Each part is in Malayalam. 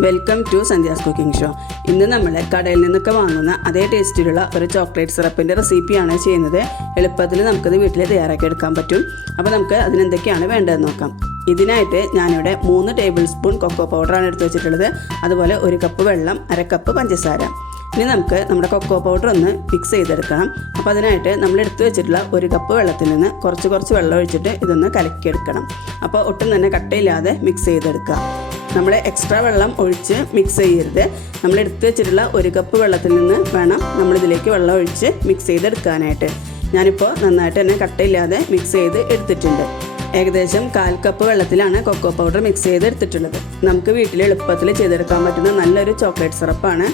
Welcome to Sandhya's cooking show. ഇന്ന് നമ്മൾ കടയിൽ നിന്നൊക്കെ വാങ്ങുന്ന അതേ ടേസ്റ്റിലുള്ള ഒരു ചോക്ലേറ്റ് സിറപ്പിൻ്റെ റെസിപ്പിയാണ് ചെയ്യുന്നത്. എളുപ്പത്തിൽ നമുക്കത് വീട്ടിൽ തയ്യാറാക്കി എടുക്കാൻ പറ്റും. അപ്പോൾ നമുക്ക് അതിനെന്തൊക്കെയാണ് വേണ്ടതെന്ന് നോക്കാം. ഇതിനായിട്ട് ഞാനിവിടെ 3 ടേബിൾ സ്പൂൺ കൊക്കോ പൗഡറാണ് എടുത്ത് വെച്ചിട്ടുള്ളത്. അതുപോലെ 1 കപ്പ് വെള്ളം, 1/2 കപ്പ് പഞ്ചസാര. ഇനി നമുക്ക് നമ്മുടെ കൊക്കോ പൗഡർ ഒന്ന് മിക്സ് ചെയ്തെടുക്കണം. അപ്പോൾ അതിനായിട്ട് നമ്മൾ എടുത്ത് വെച്ചിട്ടുള്ള 1 കപ്പ് വെള്ളത്തിൽ നിന്ന് കുറച്ച് വെള്ളം ഒഴിച്ചിട്ട് ഇതൊന്ന് കലക്കിയെടുക്കണം. അപ്പോൾ ഒട്ടും തന്നെ കട്ടയില്ലാതെ മിക്സ് ചെയ്തെടുക്കുക. നമ്മൾ എക്സ്ട്രാ വെള്ളം ഒഴിച്ച് മിക്സ് ചെയ്യരുത്. നമ്മൾ എടുത്ത് വെച്ചിട്ടുള്ള 1 കപ്പ് വെള്ളത്തിൽ നിന്ന് വേണം നമ്മളിതിലേക്ക് വെള്ളം ഒഴിച്ച് മിക്സ് ചെയ്തെടുക്കാനായിട്ട്. ഞാനിപ്പോൾ നന്നായിട്ട് തന്നെ കട്ടയില്ലാതെ മിക്സ് ചെയ്ത് എടുത്തിട്ടുണ്ട്. ഏകദേശം 1/4 കപ്പ് വെള്ളത്തിലാണ് കൊക്കോ പൗഡർ മിക്സ് ചെയ്തെടുത്തിട്ടുള്ളത്. നമുക്ക് വീട്ടിൽ എളുപ്പത്തിൽ ചെയ്തെടുക്കാൻ പറ്റുന്ന നല്ലൊരു ചോക്ലേറ്റ് സിറപ്പാണ്.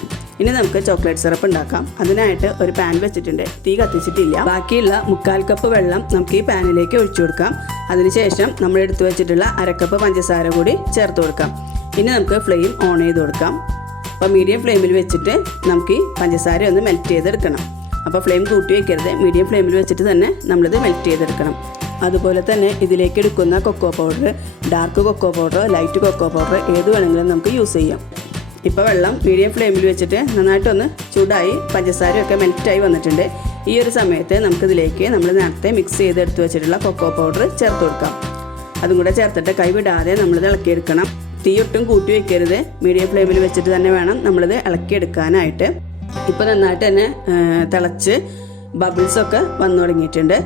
ഇനി നമുക്ക് ചോക്ലേറ്റ് സിറപ്പ് ഉണ്ടാക്കാം. അതിനായിട്ട് ഒരു പാൻ വെച്ചിട്ടുണ്ട്. തീ കത്തിച്ചിട്ടില്ല. ബാക്കിയുള്ള 1/4 കപ്പ് വെള്ളം നമുക്ക് ഈ പാനിലേക്ക് ഒഴിച്ചു കൊടുക്കാം. അതിനുശേഷം നമ്മൾ എടുത്തു വെച്ചിട്ടുള്ള 1/2 കപ്പ് പഞ്ചസാര കൂടി ചേർത്ത് കൊടുക്കാം. ഇനി നമുക്ക് ഫ്ലെയിം ഓൺ ചെയ്ത് കൊടുക്കാം. അപ്പോൾ മീഡിയം ഫ്ലെയിമിൽ വെച്ചിട്ട് നമുക്ക് ഈ പഞ്ചസാര ഒന്ന് മെൽറ്റ് ചെയ്തെടുക്കണം. അപ്പോൾ ഫ്ലെയിം കൂട്ടി വയ്ക്കരുത്. മീഡിയം ഫ്ലെയിമിൽ വെച്ചിട്ട് തന്നെ നമ്മളിത് മെൽറ്റ് ചെയ്തെടുക്കണം. അതുപോലെ തന്നെ ഇതിലേക്ക് എടുക്കുന്ന cocoa powder dark cocoa powder, light cocoa powder ഏത് വേണമെങ്കിലും നമുക്ക് യൂസ് ചെയ്യാം. ഇപ്പോൾ വെള്ളം മീഡിയം ഫ്ലെയിമിൽ വെച്ചിട്ട് നന്നായിട്ടൊന്ന് ചൂടായി പഞ്ചസാരയൊക്കെ മെൽറ്റായി വന്നിട്ടുണ്ട്. ഈ ഒരു സമയത്ത് നമുക്കിതിലേക്ക് നമ്മൾ നേരത്തെ മിക്സ് ചെയ്തെടുത്ത് വെച്ചിട്ടുള്ള കൊക്കോ പൗഡർ ചേർത്ത് കൊടുക്കാം. അതും കൂടെ ചേർത്തിട്ട് കൈ വിടാതെ നമ്മളിത് ഇളക്കിയെടുക്കണം. തീ ഒട്ടും കൂട്ടി വയ്ക്കരുത്. മീഡിയം ഫ്ലെയിമിൽ വെച്ചിട്ട് തന്നെ വേണം നമ്മളിത് ഇളക്കിയെടുക്കാനായിട്ട്. ഇപ്പോൾ നന്നായിട്ട് തന്നെ തിളച്ച് ബബിൾസൊക്കെ വന്നു തുടങ്ങിയിട്ടുണ്ട്.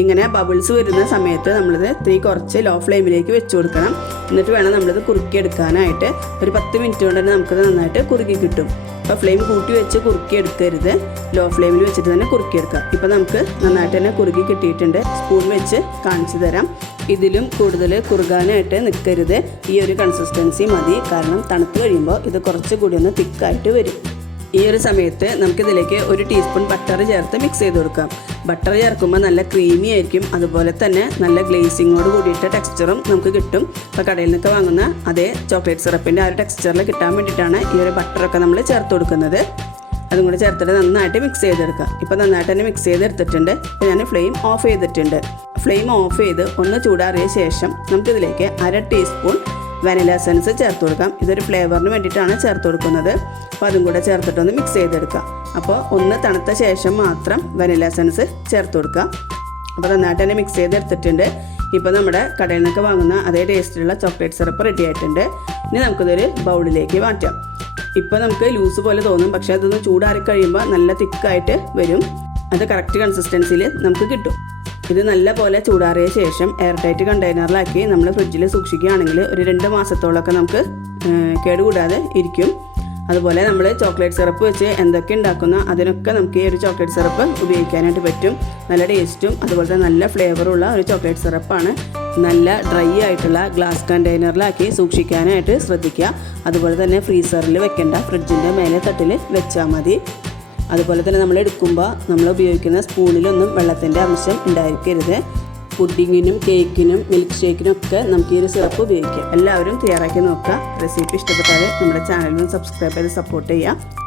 ഇങ്ങനെ ബബിൾസ് വരുന്ന സമയത്ത് നമ്മളിത് തീ കുറച്ച് ലോ ഫ്ലെയിമിലേക്ക് വെച്ച് കൊടുക്കണം. എന്നിട്ട് വേണം നമ്മളിത് കുറുക്കിയെടുക്കാനായിട്ട്. ഒരു 10 മിനിറ്റ് കൊണ്ട് തന്നെ നമുക്കിത് നന്നായിട്ട് കുറുക്കി കിട്ടും. അപ്പോൾ ഫ്ലെയിം കൂട്ടി വെച്ച് കുറുക്കിയെടുക്കരുത്. ലോ ഫ്ലെയിമിൽ വെച്ചിട്ട് തന്നെ കുറുക്കിയെടുക്കാം. ഇപ്പോൾ നമുക്ക് നന്നായിട്ട് തന്നെ കുറുക്കി കിട്ടിയിട്ടുണ്ട്. സ്പൂൺ വെച്ച് കാണിച്ചു തരാം. ഇതിലും കൂടുതൽ കുറുകാനായിട്ട് നിൽക്കരുത്. ഈ ഒരു കൺസിസ്റ്റൻസി മതി. കാരണം തണുത്ത് കഴിയുമ്പോൾ ഇത് കുറച്ചുകൂടി ഒന്ന് തിക്കായിട്ട് വരും. ഈ ഒരു സമയത്ത് നമുക്കിതിലേക്ക് 1 ടീസ്പൂൺ ബട്ടർ ചേർത്ത് മിക്സ് ചെയ്ത് കൊടുക്കാം. ബട്ടർ ചേർക്കുമ്പോൾ നല്ല ക്രീമി ആയിരിക്കും. അതുപോലെ തന്നെ നല്ല ഗ്ലേസിങ്ങോട് കൂടിയിട്ട് ടെക്സ്ചറും നമുക്ക് കിട്ടും. ഇപ്പോൾ കടയിൽ നിന്നൊക്കെ വാങ്ങുന്ന അതേ ചോക്ലേറ്റ് സിറപ്പിൻ്റെ ആ ഒരു ടെക്സ്ചറിൽ കിട്ടാൻ വേണ്ടിയിട്ടാണ് ഈ ഒരു ബട്ടറൊക്കെ നമ്മൾ ചേർത്ത് കൊടുക്കുന്നത്. അതും കൂടി ചേർത്തിട്ട് നന്നായിട്ട് മിക്സ് ചെയ്തെടുക്കുക. ഇപ്പോൾ നന്നായിട്ട് തന്നെ മിക്സ് ചെയ്തെടുത്തിട്ടുണ്ട്. ഇപ്പോൾ ഞാൻ ഫ്ലെയിം ഓഫ് ചെയ്തിട്ടുണ്ട്. ഫ്ലെയിം ഓഫ് ചെയ്ത് ഒന്ന് ചൂടാറിയ ശേഷം നമുക്കിതിലേക്ക് 1/2 ടീസ്പൂൺ വനില എസൻസ് ചേർത്ത് കൊടുക്കാം. ഇതൊരു ഫ്ലേവറിന് വേണ്ടിയിട്ടാണ് ചേർത്ത് കൊടുക്കുന്നത്. അപ്പോൾ അതും കൂടെ ചേർത്തിട്ടൊന്ന് മിക്സ് ചെയ്തെടുക്കുക. അപ്പോൾ ഒന്ന് തണുത്ത ശേഷം മാത്രം വനില എസൻസ് ചേർത്ത് കൊടുക്കുക. അപ്പോൾ നന്നായിട്ട് തന്നെ മിക്സ് ചെയ്തെടുത്തിട്ടുണ്ട്. ഇപ്പോൾ നമ്മുടെ കടയിൽ നിന്നൊക്കെ വാങ്ങുന്ന അതേ ടേസ്റ്റിലുള്ള ചോക്ലേറ്റ് സിറപ്പ് റെഡി ആയിട്ടുണ്ട്. ഇനി നമുക്കിതൊരു ബൗളിലേക്ക് മാറ്റാം. ഇപ്പോൾ നമുക്ക് ലൂസ് പോലെ തോന്നും, പക്ഷേ അതൊന്ന് ചൂടാറി കഴിയുമ്പോൾ നല്ല തിക്കായിട്ട് വരും. അത് കറക്റ്റ് കൺസിസ്റ്റൻസിയിൽ നമുക്ക് കിട്ടും. ഇത് നല്ല പോലെ ചൂടാറിയ ശേഷം എയർ ടൈറ്റ് കണ്ടെയ്നറിലാക്കി നമ്മൾ ഫ്രിഡ്ജിൽ സൂക്ഷിക്കുകയാണെങ്കിൽ ഒരു 2 മാസത്തോളമൊക്കെ നമുക്ക് കേടുകൂടാതെ ഇരിക്കും. അതുപോലെ നമ്മൾ ചോക്ലേറ്റ് സിറപ്പ് വെച്ച് എന്തൊക്കെ ഉണ്ടാക്കുന്ന അതിനൊക്കെ നമുക്ക് ഈ ഒരു ചോക്ലേറ്റ് സിറപ്പ് ഉപയോഗിക്കാനായിട്ട് പറ്റും. നല്ല ടേസ്റ്റും അതുപോലെ തന്നെ നല്ല ഫ്ലേവറുള്ള ഒരു ചോക്ലേറ്റ് സിറപ്പാണ്. നല്ല ഡ്രൈ ആയിട്ടുള്ള ഗ്ലാസ് കണ്ടെയ്നറിലാക്കി സൂക്ഷിക്കാനായിട്ട് ശ്രദ്ധിക്കുക. അതുപോലെ തന്നെ ഫ്രീസറിൽ വെക്കേണ്ട, ഫ്രിഡ്ജിൻ്റെ മേലെ തട്ടിൽ വെച്ചാൽ മതി. അതുപോലെ തന്നെ നമ്മൾ എടുക്കുമ്പോൾ നമ്മൾ ഉപയോഗിക്കുന്ന സ്പൂണിലൊന്നും വെള്ളത്തിൻ്റെ അംശം ഉണ്ടായിരിക്കരുത്. പുഡിങ്ങിനും കേക്കിനും മിൽക്ക് ഷേക്കിനും ഒക്കെ നമുക്ക് ഈ ഒരു സിറപ്പ് ഉപയോഗിക്കാം. എല്ലാവരും തയ്യാറാക്കി നോക്കുക. റെസിപ്പി ഇഷ്ടപ്പെട്ടാൽ നമ്മുടെ ചാനലിന് സബ്സ്ക്രൈബ് ചെയ്ത് സപ്പോർട്ട് ചെയ്യുക.